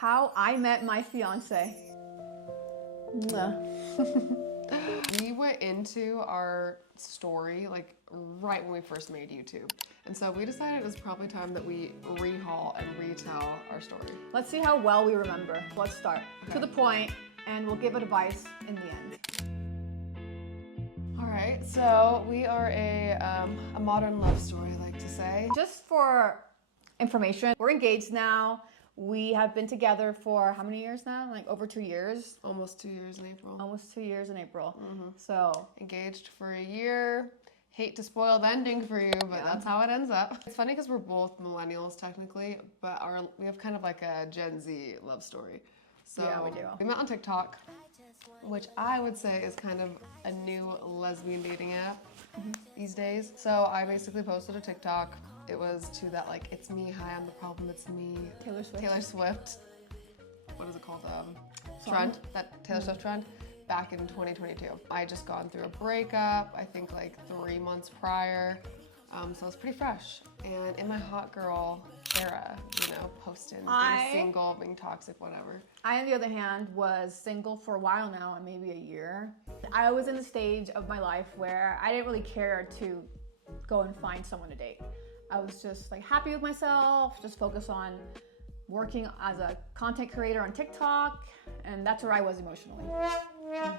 How I met my fiance. We went into our story like right when we first made YouTube. And so we decided it was probably time that we rehaul and retell our story. Let's see how well we remember. Let's start. Okay. To the point, and we'll give advice in the end. All right, so we are a modern love story, I like to say. Just for information, we're engaged now. We have been together for how many years now? Like over 2 years? Almost 2 years in April. Almost 2 years in April. Mm-hmm. So engaged for a year. Hate to spoil the ending for you, but that's how it ends up. It's funny because we're both millennials technically, but we have kind of like a Gen Z love story. So yeah, we do. We met on TikTok, which I would say is kind of a new lesbian dating app these days. So I basically posted a TikTok. It was to that like, it's me, hi, I'm the problem, it's me. Taylor Swift. What is it called? Trend, that Taylor Swift trend. Back in 2022. I had just gone through a breakup, I think like 3 months prior. So it's pretty fresh. And in my hot girl era, you know, posting, being single, being toxic, whatever. I, on the other hand, was single for a while now, maybe a year. I was in the stage of my life where I didn't really care to go and find someone to date. I was just like happy with myself, just focus on working as a content creator on TikTok, and that's where I was emotionally. Yeah,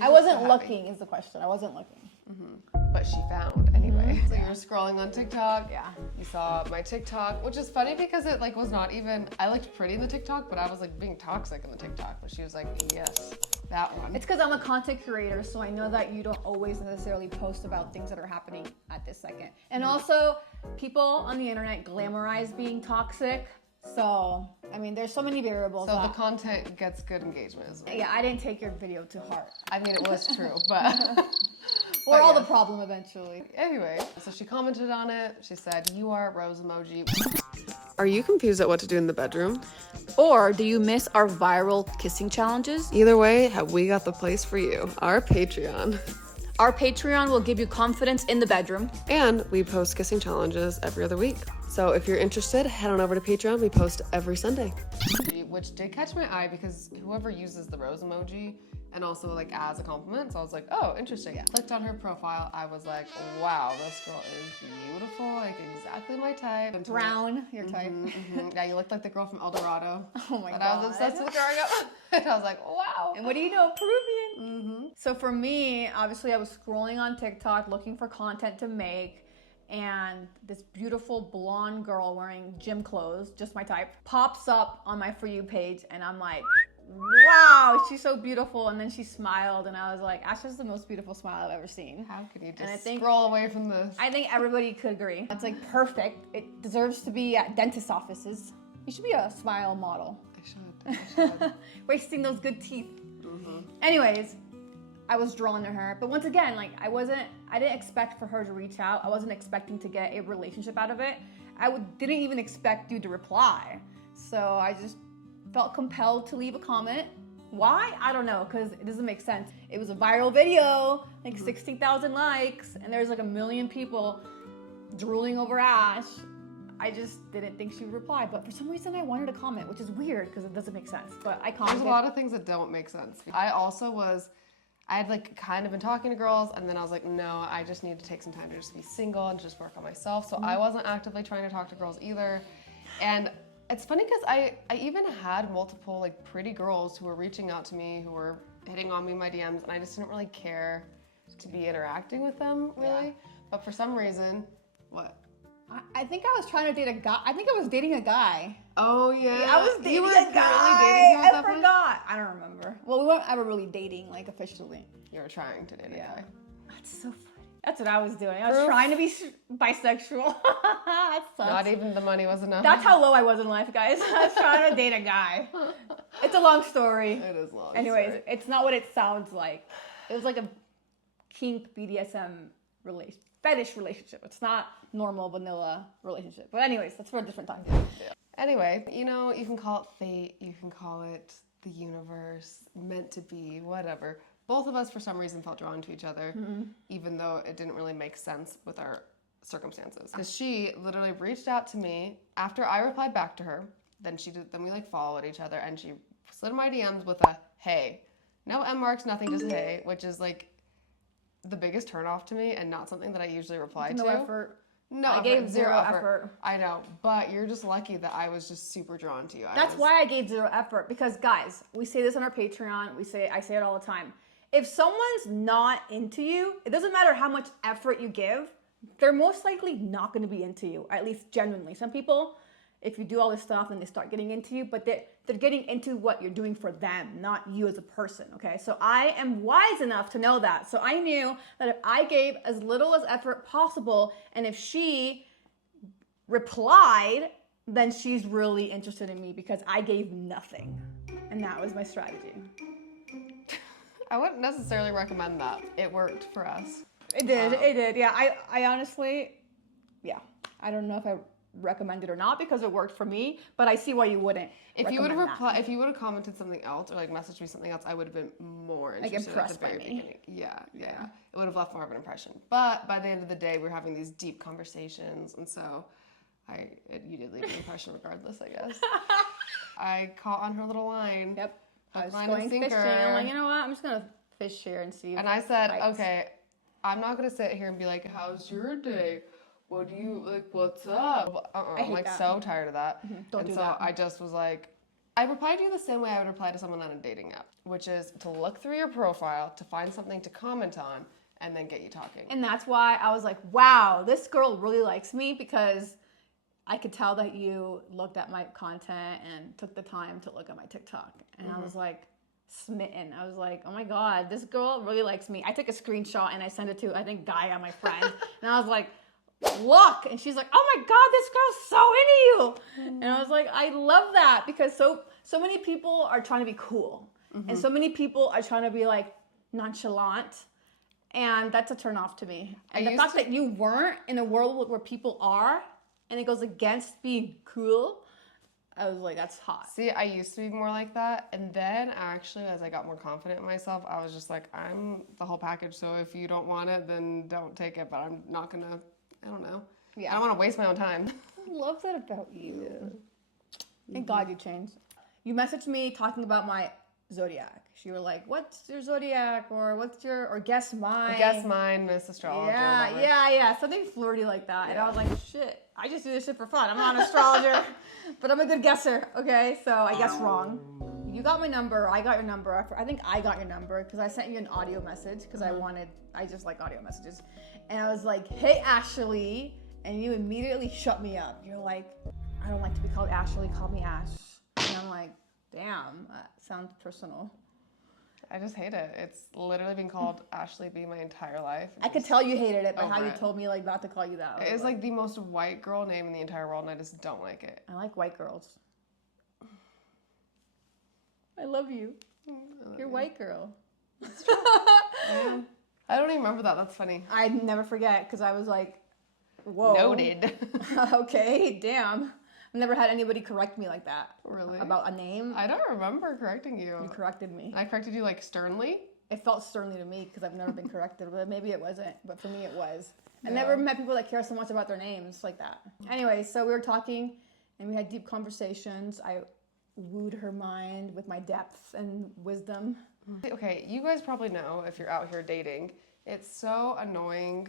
I wasn't looking is the question. I wasn't looking. But she found anyway. So you were scrolling on TikTok. Yeah. You saw my TikTok, which is funny because it like was not even, I looked pretty in the TikTok, but I was like being toxic in the TikTok. But she was like, yes, that one. It's because I'm a content creator, so I know that you don't always necessarily post about things that are happening at this second. And also, people on the internet glamorize being toxic. So, I mean, there's so many variables. So the content gets good engagement as well. Yeah, I didn't take your video to heart. I mean, it was true, but... We're all the problem eventually. Anyway, so she commented on it. She said, you are rose emoji. Are you confused at what to do in the bedroom? Or do you miss our viral kissing challenges? Either way, have we got the place for you, our Patreon. Our Patreon will give you confidence in the bedroom. And we post kissing challenges every other week. So if you're interested, head on over to Patreon. We post every Sunday. Which did catch my eye because whoever uses the rose emoji and also like as a compliment. So I was like, oh, interesting. Yeah. Clicked on her profile. I was like, wow, this girl is beautiful. Like exactly my type. Brown, your type. Yeah, you looked like the girl from El Dorado. Oh my God. I was obsessed with growing up. And I was like, wow. And what do you know? Peruvian. So for me, obviously I was scrolling on TikTok looking for content to make. And this beautiful blonde girl wearing gym clothes, just my type, pops up on my For You page, and I'm like, wow, she's so beautiful. And then she smiled, and I was like, Asha's the most beautiful smile I've ever seen. How could you just scroll away from this? I think everybody could agree. It's like perfect. It deserves to be at dentist offices. You should be a smile model. I should. Wasting those good teeth. Anyways, I was drawn to her, but once again, like I didn't expect for her to reach out. I wasn't expecting to get a relationship out of it. Didn't even expect you to reply. So I just felt compelled to leave a comment. Why? I don't know, because it doesn't make sense. It was a viral video, like 60,000 likes, and there's like 1 million people drooling over Ash. I just didn't think she would reply, but for some reason I wanted to comment, which is weird because it doesn't make sense, but I commented. There's a lot of things that don't make sense. I had like kind of been talking to girls, and then I was like, no, I just need to take some time to just be single and just work on myself. So I wasn't actively trying to talk to girls either. And it's funny because I even had multiple like pretty girls who were reaching out to me, who were hitting on me in my DMs, and I just didn't really care to be interacting with them really. Yeah. But for some reason, what? I think I was trying to date a guy. I think I was dating a guy. Oh yeah. I was dating a guy. Really dating I forgot. I don't remember. Well, we weren't ever really dating like officially. You were trying to date a guy. That's so funny. That's what I was doing. I was trying to be bisexual. That sucks. Not even the money was enough. That's how low I was in life, guys. I was trying to date a guy. It's a long story. It is long. Anyways, it's not what it sounds like. It was like a kink BDSM fetish relationship. It's not normal vanilla relationship. But anyways, that's for a different time. Yeah. Anyway, you know, you can call it fate, you can call it the universe, meant to be, whatever. Both of us, for some reason, felt drawn to each other, even though it didn't really make sense with our circumstances. Because she literally reached out to me after I replied back to her, Then we like followed each other, and she slid in my DMs with a hey, no M marks, nothing, just hey, which is like the biggest turnoff to me, and not something that I usually reply to. No effort. No, I gave zero effort. I know, but you're just lucky that I was just super drawn to you. That's why I gave zero effort, because guys, we say this on our Patreon. I say it all the time. If someone's not into you, it doesn't matter how much effort you give, they're most likely not going to be into you, at least genuinely. Some people, if you do all this stuff, then they start getting into you, but they're getting into what you're doing for them, not you as a person, okay? So I am wise enough to know that. So I knew that if I gave as little as effort possible, and if she replied, then she's really interested in me, because I gave nothing. And that was my strategy. I wouldn't necessarily recommend that. It worked for us. It did. Yeah, I honestly, yeah. I don't know if I recommend it or not, because it worked for me, but I see why you wouldn't. If you would have commented something else, or like messaged me something else, I would have been more interested impressed at the very by me. beginning. Yeah. It would have left more of an impression. But by the end of the day, we're having these deep conversations, and so you did leave an impression regardless, I guess. I caught on her little line. Yep. I was line going and fishing. sinker. I'm like, you know what? I'm just gonna fish here and see. And I said, okay, I'm not gonna sit here and be like, how's your day? What do you like? What's up? I'm like so tired of that. Don't do so that. I just was like, I replied to you the same way I would reply to someone on a dating app, which is to look through your profile, to find something to comment on, and then get you talking. And that's why I was like, wow, this girl really likes me, because I could tell that you looked at my content and took the time to look at my TikTok. And I was like, smitten. I was like, oh my God, this girl really likes me. I took a screenshot and I sent it to, I think, Gaia, my friend. And I was like, look. And she's like, oh my God, this girl's so into you. And I was like, I love that, because so many people are trying to be cool. And so many people are trying to be like nonchalant. And that's a turn off to me. And the fact that you weren't in a world where people are, and it goes against being cool, I was like, that's hot. See, I used to be more like that. And then actually, as I got more confident in myself, I was just like, I'm the whole package. So if you don't want it, then don't take it. But I'm not going to, I don't know. Yeah. I don't want to waste my own time. I love that about you. Thank God you changed. You messaged me talking about my zodiac. You were like, what's your zodiac? Or guess mine. Guess mine, Miss Astrologer. Yeah. Something flirty like that. Yeah. And I was like, shit, I just do this shit for fun. I'm not an astrologer, but I'm a good guesser. Okay, so I guessed wrong. You got my number. I got your number. I think I got your number because I sent you an audio message because I just like audio messages. And I was like, hey, Ashley. And you immediately shut me up. You're like, I don't like to be called Ashley. Call me Ash. And I'm like, damn, that sounds personal. I just hate it. It's literally been called Ashley B my entire life. I could tell you hated it by how you told me like not to call you that. It is like the most white girl name in the entire world, and I just don't like it. I like white girls. I love you. You're a white girl. That's true. Yeah. I don't even remember that. That's funny. I'd never forget because I was like, whoa. Noted. Okay, damn. I've never had anybody correct me like that. Really? About a name. I don't remember correcting you. You corrected me. I corrected you like sternly? It felt sternly to me because I've never been corrected, but maybe it wasn't. But for me, it was. I never met people that care so much about their names like that. Anyway, so we were talking and we had deep conversations. I wooed her mind with my depth and wisdom. Okay, you guys probably know if you're out here dating, it's so annoying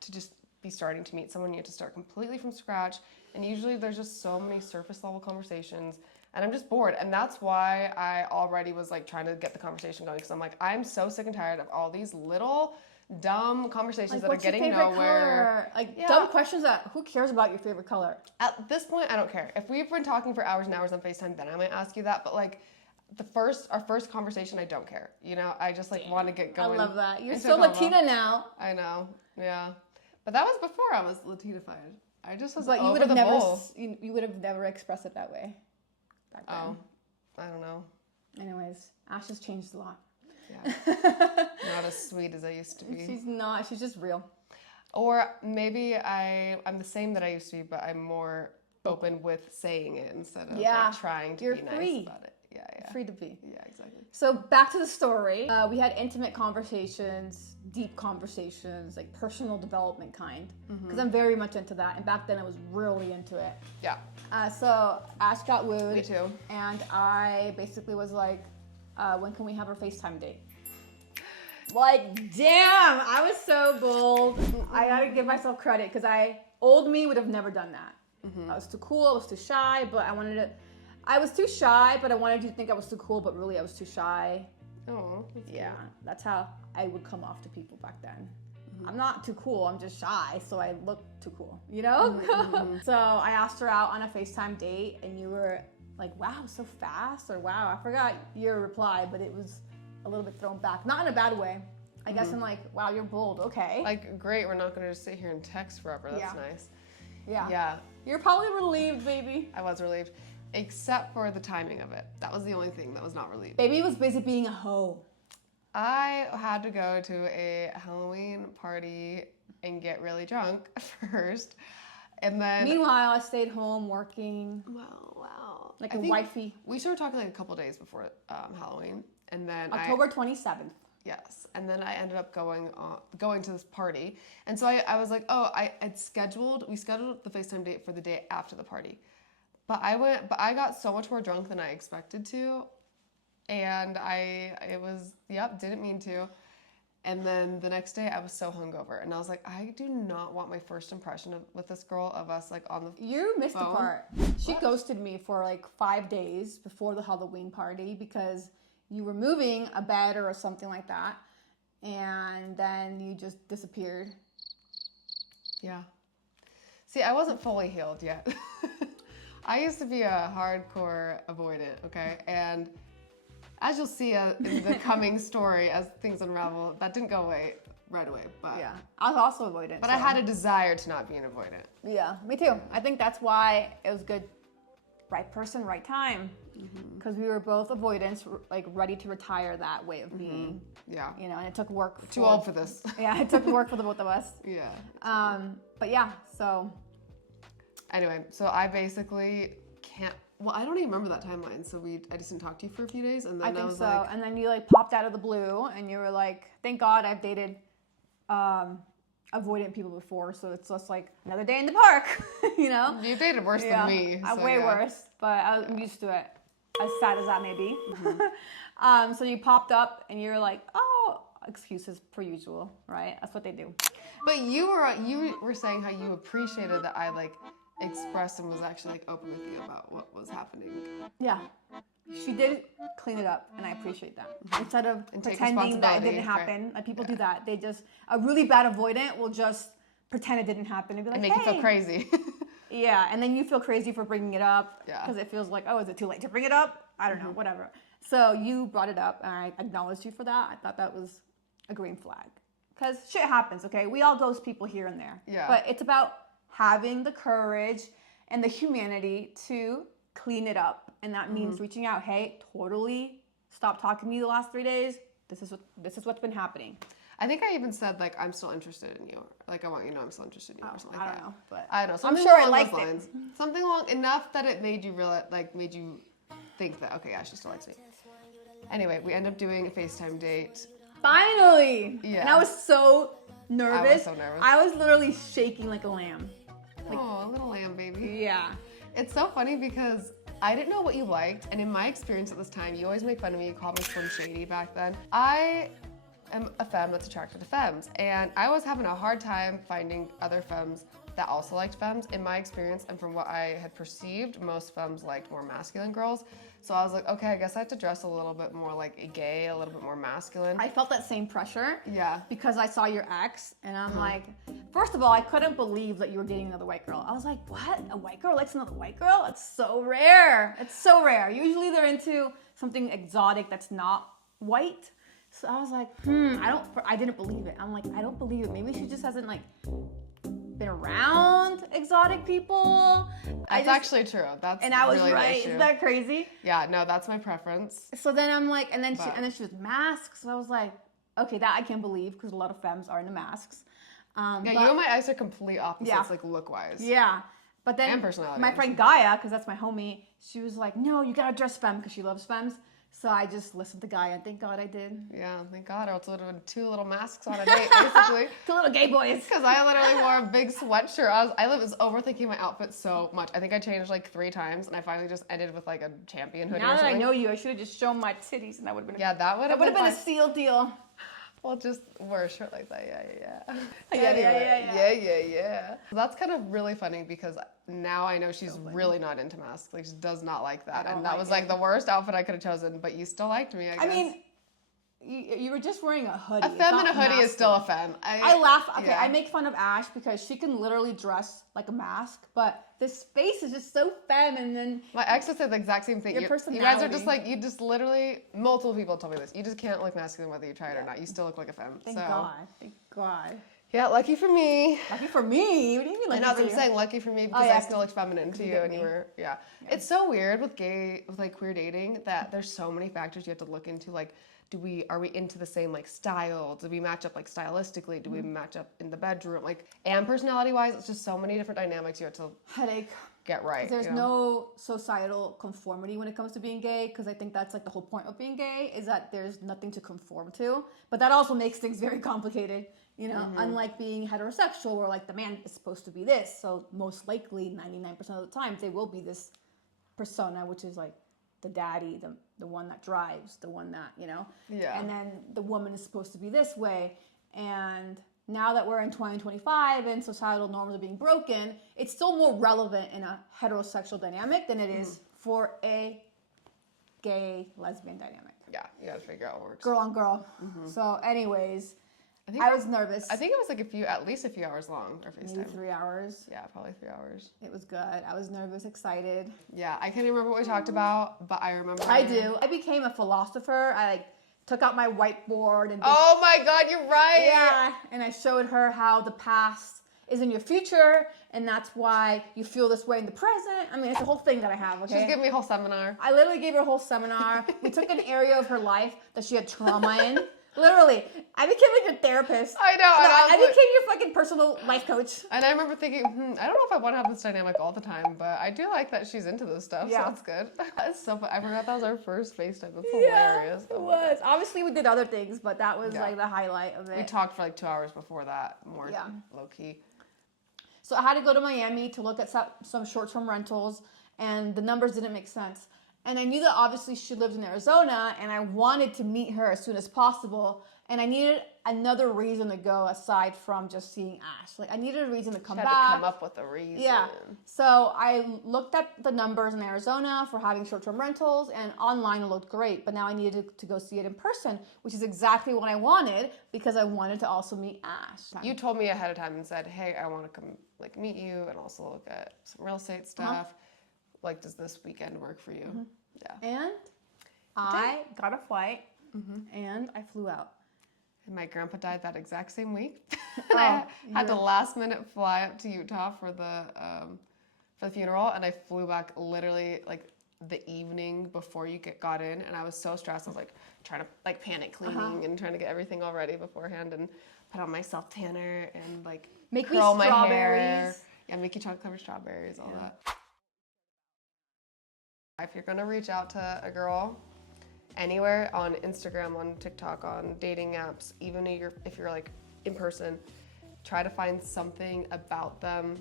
to just be starting to meet someone. You have to start completely from scratch. And usually there's just so many surface level conversations and I'm just bored. And that's why I already was like trying to get the conversation going because I'm like, I'm so sick and tired of all these little dumb conversations that are getting nowhere. Color? Like dumb questions that who cares about your favorite color? At this point, I don't care. If we've been talking for hours and hours on FaceTime, then I might ask you that. But like our first conversation, I don't care. You know, I just like want to get going. I love that. You're so Latina now. I know. Yeah. But that was before I was Latinified. I just was but over you would have the never bowl. You would have never expressed it that way back then. Oh, I don't know. Anyways, Ash has changed a lot. Yeah. Not as sweet as I used to be. She's not. She's just real. Or maybe I'm the same that I used to be, but I'm more open with saying it instead of like, trying to be nice about it. Yeah. Free to be. Yeah, exactly. So back to the story. We had intimate conversations, deep conversations, like personal development kind. Because I'm very much into that. And back then I was really into it. Yeah. So Ash got wooed. Me too. And I basically was like, when can we have our FaceTime date? Like, damn, I was so bold. I gotta give myself credit because old me would have never done that. I was too cool, I was too shy, but I was too shy, but I wanted you to think I was too cool, but really I was too shy. Oh, yeah, that's how I would come off to people back then. I'm not too cool, I'm just shy, so I look too cool, you know? So I asked her out on a FaceTime date, and you were like, wow, so fast, or wow, I forgot your reply, but it was a little bit thrown back. Not in a bad way. I guess I'm like, wow, you're bold, okay. Like, great, we're not gonna just sit here and text forever, that's nice. Yeah. You're probably relieved, baby. I was relieved. Except for the timing of it. That was the only thing that was not relieved. Baby was busy being a hoe. I had to go to a Halloween party and get really drunk first. And then... Meanwhile, I stayed home working. Wow. Like a wifey. We started talking like a couple days before Halloween. And then October 27th. Yes. And then I ended up going to this party. And so I was like, we scheduled the FaceTime date for the day after the party. But I got so much more drunk than I expected to. And didn't mean to. And then the next day I was so hungover. And I was like, I do not want my first impression with this girl of us like on the You missed phone. the part. She ghosted me for like 5 days before the Halloween party because you were moving a bed or something like that. And then you just disappeared. Yeah. See, I wasn't fully healed yet. I used to be a hardcore avoidant, okay? And as you'll see in the coming story, as things unravel, that didn't go away right away. But yeah, I was also avoidant. But I had a desire to not be an avoidant. Yeah, me too. I think that's why it was good. Right person, right time. Because we were both avoidants, like ready to retire that way of being. Yeah. You know, and it took work. Too old for this. Yeah, it took work for the both of us. Yeah. But yeah, so. Anyway, so I basically can't. Well, I don't even remember that timeline. So I just didn't talk to you for a few days, and then I was so. Like, and then you like popped out of the blue, and you were like, "Thank God I've dated avoidant people before, so it's just like another day in the park." You know. You dated worse than me. So way worse, but I'm used to it. As sad as that may be. So you popped up, and you were like, "Oh, excuses per usual, right? That's what they do." But you were saying how you appreciated that I like expressed and was actually like open with you about what was happening. Yeah. She did clean it up, and I appreciate that. Instead of pretending that it didn't happen, right? Like people do that. They just, a really bad avoidant will just pretend it didn't happen and be like, and make you feel crazy. Yeah, and then you feel crazy for bringing it up. Yeah. Because it feels like, oh, is it too late to bring it up? I don't know, whatever. So you brought it up, and I acknowledged you for that. I thought that was a green flag. Because shit happens, okay? We all ghost people here and there. Yeah. But it's about having the courage and the humanity to clean it up. And that means reaching out, hey, totally stop talking to me the last 3 days. This is what's been happening. I think I even said like I'm still interested in you. Like I want you to know I'm still interested in you or something like that. I don't know, but I don't know. I'm sure I liked it. Something long enough that it made you realize, like made you think that okay, yeah, she still likes me. Anyway, we end up doing a FaceTime date. Finally! Yeah. And I was so nervous. I was so nervous. I was literally shaking like a lamb. Oh, little lamb baby. Yeah. It's so funny because I didn't know what you liked, and in my experience at this time, you always make fun of me. You called me Slim Shady back then. I am a femme that's attracted to femmes, and I was having a hard time finding other femmes that also liked femmes. In my experience, and from what I had perceived, most femmes liked more masculine girls. So I was like, okay, I guess I have to dress a little bit more like a gay, a little bit more masculine. I felt that same pressure. Yeah. Because I saw your ex, and I'm like, first of all, I couldn't believe that you were dating another white girl. I was like, what? A white girl likes another white girl? It's so rare. It's so rare. Usually they're into something exotic that's not white. So I was like, I didn't believe it. I'm like, I don't believe it. Maybe she just hasn't like been around exotic people. That's actually true. That's and I was really right. Isn't that crazy? Yeah, no, that's my preference. So then I'm like, and then she was masked. So I was like, okay, that I can believe because a lot of femmes are into masks. Yeah, you and my ex are complete opposites, like look-wise. Yeah, But then And personality. my friend Gaia, because that's my homie, she was like, no, you gotta dress femme because she loves femmes. So I just listened to Gaia, and thank God I did. Yeah, thank God. Or else it would have been 2 little masks on a date, basically. 2 little gay boys. Because I literally wore a big sweatshirt. I was overthinking my outfit so much. I think I changed like 3 times, and I finally just ended with like a champion hoodie Now or that something. I know you, I should have just shown my titties, and that would have been That would have been a fine. steal deal. Well, just wear a shirt like that. Yeah. Yeah. So that's kind of really funny because now I know she's really not into masks. Like, she does not like that. And that was like the worst outfit I could have chosen, but you still liked me, I guess. I mean, you were just wearing a hoodie. A femme in a hoodie is still a femme. I laugh. Okay, I make fun of Ash because she can literally dress like a mask, but this face is just so feminine. My ex would say the exact same thing. Your You personality. guys are just like, you just literally, multiple people told me this. You just can't look masculine whether you try it or not. You still look like a femme. Thank God. Yeah, lucky for me. Lucky for me? What do you mean lucky I know for I'm you? saying lucky for me because I still looked feminine to you and you were, Yeah. It's so weird with like queer dating that there's so many factors you have to look into. Like, are we into the same like style? Do we match up like stylistically? Do we match up in the bedroom? Like, and personality wise, it's just so many different dynamics you have to headache. Get right. There's no societal conformity when it comes to being gay, because I think that's like the whole point of being gay is that there's nothing to conform to. But that also makes things very complicated, you know, unlike being heterosexual where like the man is supposed to be this. So most likely 99% of the time they will be this persona, which is like the daddy, the one that drives, the one that, you know. Yeah. And then the woman is supposed to be this way. And now that we're in 2025 and societal norms are being broken, it's still more relevant in a heterosexual dynamic than it is for a gay lesbian dynamic. Yeah, you gotta figure out what works. Girl on girl. So anyways, I was nervous. I think it was like at least a few hours long, our FaceTime. Maybe 3 hours. Yeah, probably 3 hours. It was good. I was nervous, excited. Yeah, I can't even remember what we talked about, but I remember. I do. I became a philosopher. I like took out my whiteboard and oh my God, you're right. Yeah, and I showed her how the past is in your future, and that's why you feel this way in the present. I mean, it's a whole thing that I have, okay? She's giving me a whole seminar. I literally gave her a whole seminar. We took an area of her life that she had trauma in. Literally. I became like your therapist. I know. No, I became your fucking personal life coach. And I remember thinking, I don't know if I want to have this dynamic all the time, but I do like that she's into this stuff, so that's good. That's so fun. I forgot that was our first FaceTime. That's hilarious. It was. Obviously, we did other things, but that was like the highlight of it. We talked for like 2 hours before that, more low-key. So I had to go to Miami to look at some short-term rentals, and the numbers didn't make sense. And I knew that obviously she lived in Arizona, and I wanted to meet her as soon as possible. And I needed another reason to go aside from just seeing Ash. Like, I needed a reason to come back. Had to come up with a reason. Yeah. So I looked at the numbers in Arizona for having short-term rentals, and online it looked great. But now I needed to go see it in person, which is exactly what I wanted because I wanted to also meet Ash. You told me ahead of time and said, hey, I want to come like meet you and also look at some real estate stuff. Like, does this weekend work for you? Yeah. And I got a flight and I flew out. And my grandpa died that exact same week. And I had to last minute fly up to Utah for the funeral, and I flew back literally like the evening before you got in, and I was so stressed. I was like trying to like panic cleaning and trying to get everything all ready beforehand and put on my self tanner and like curl my hair. Yeah, make you chocolate covered strawberries, all that. If you're gonna reach out to a girl anywhere on Instagram, on TikTok, on dating apps, even if you're like in person, try to find something about them,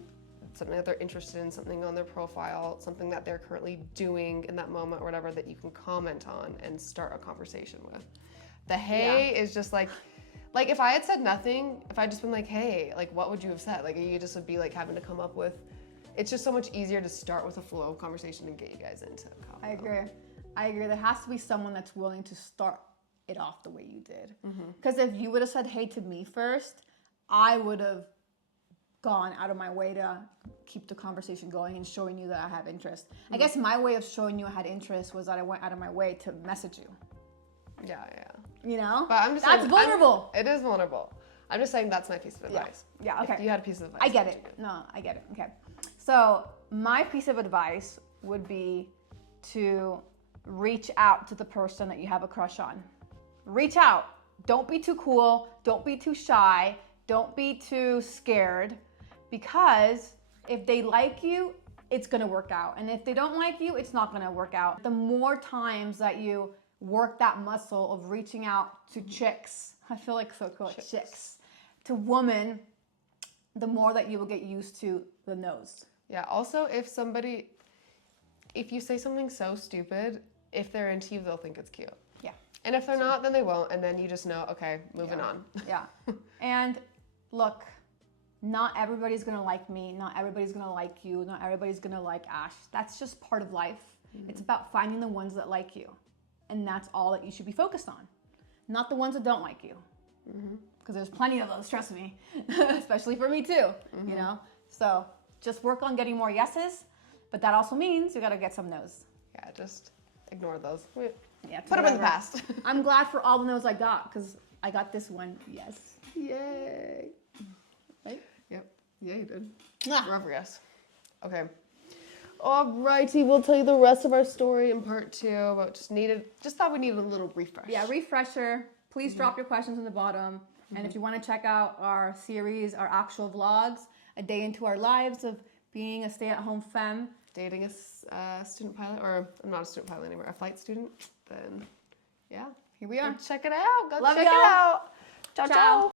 something that they're interested in, something on their profile, something that they're currently doing in that moment or whatever that you can comment on and start a conversation with. The hey is just like if I had said nothing, if I'd just been like, hey, like what would you have said? Like you just would be like having to come up with, it's just so much easier to start with a flow of conversation and get you guys into a convo. I agree. There has to be someone that's willing to start it off the way you did. Because if you would have said hey to me first, I would have gone out of my way to keep the conversation going and showing you that I have interest. I guess my way of showing you I had interest was that I went out of my way to message you. Yeah. You know? But I'm just that's saying, vulnerable. It is vulnerable. I'm just saying that's my piece of advice. Yeah, okay. If you had a piece of advice. I get it. No, I get it. Okay. So my piece of advice would be to reach out to the person that you have a crush on. Reach out. Don't be too cool. Don't be too shy. Don't be too scared, because If they like you, it's gonna work out. And if they don't like you, it's not gonna work out. The more times that you work that muscle of reaching out to chicks, I feel like so cool, chicks, to women, the more that you will get used to the no's. Yeah, also if you say something so stupid, if they're into you, they'll think it's cute. Yeah. And if they're not, then they won't, and then you just know, okay, moving on. Yeah. And look, not everybody's gonna like me, not everybody's gonna like you, not everybody's gonna like Ash. That's just part of life. It's about finding the ones that like you. And that's all that you should be focused on. Not the ones that don't like you. Because there's plenty of those, trust me. Especially for me too, you know? So just work on getting more yeses, but that also means you gotta get some no's. Yeah, just ignore those. Yeah, Put them in the past. I'm glad for all the no's I got, because I got this one, yes. Yay. Right? Yep. Yeah, you did. Mwah. Forever yes. Okay. Alrighty, we'll tell you the rest of our story in part 2, but just thought we needed a little refresh. Yeah, refresher. Please drop your questions in the bottom. And if you want to check out our series, our actual vlogs, a day into our lives of being a stay-at-home femme. Dating a student pilot, or I'm not a student pilot anymore, a flight student, then yeah. Here we are. Go check it out. Go Love check y'all. it out. Ciao, ciao.